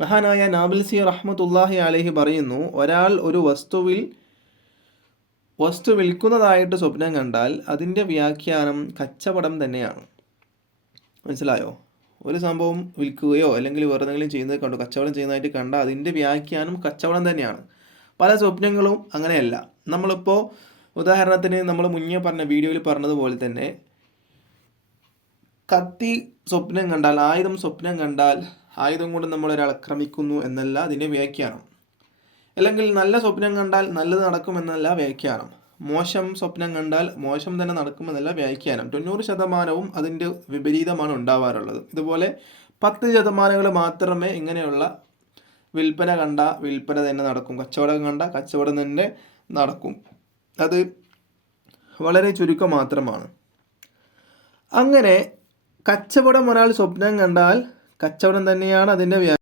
മഹാനായ നാബിൽസി റഹ്മത്തുള്ളാഹി അലൈഹി പറയുന്നു, ഒരാൾ ഒരു വസ്തു വിൽക്കുന്നതായിട്ട് സ്വപ്നം കണ്ടാൽ അതിൻ്റെ വ്യാഖ്യാനം കച്ചവടം തന്നെയാണ്. മനസ്സിലായോ? ഒരു സംഭവം വിൽക്കുകയോ അല്ലെങ്കിൽ വേറെ എന്തെങ്കിലും ചെയ്യുന്നത് കണ്ടു കച്ചവടം ചെയ്യുന്നതായിട്ട് കണ്ടാൽ അതിൻ്റെ വ്യാഖ്യാനം കച്ചവടം തന്നെയാണ്. പല സ്വപ്നങ്ങളും അങ്ങനെയല്ല. നമ്മളിപ്പോൾ ഉദാഹരണത്തിന് നമ്മൾ മുന്നേ പറഞ്ഞ വീഡിയോയിൽ പറഞ്ഞതുപോലെ തന്നെ കത്തി സ്വപ്നം കണ്ടാൽ, ആയുധം സ്വപ്നം കണ്ടാൽ ആയുധം കൊണ്ട് നമ്മളൊരാളെ ആക്രമിക്കുന്നു എന്നല്ല അതിൻ്റെ വ്യാഖ്യാനം. അല്ലെങ്കിൽ നല്ല സ്വപ്നം കണ്ടാൽ നല്ലത് നടക്കുമെന്നല്ല വ്യാഖ്യാനം. മോശം സ്വപ്നം കണ്ടാൽ മോശം തന്നെ നടക്കുമെന്നല്ല വ്യാഖ്യാനം. 90% അതിൻ്റെ വിപരീതമാണ് ഉണ്ടാവാറുള്ളത്. ഇതുപോലെ 10% മാത്രമേ ഇങ്ങനെയുള്ള വിൽപ്പന കണ്ട വിൽപ്പന തന്നെ നടക്കും, കച്ചവടം കണ്ട കച്ചവടം തന്നെ നടക്കും. അത് വളരെ ചുരുക്കം മാത്രമാണ്. അങ്ങനെ കച്ചവടം ഒരാൾ സ്വപ്നം കണ്ടാൽ കച്ചവടം തന്നെയാണ് അതിൻ്റെ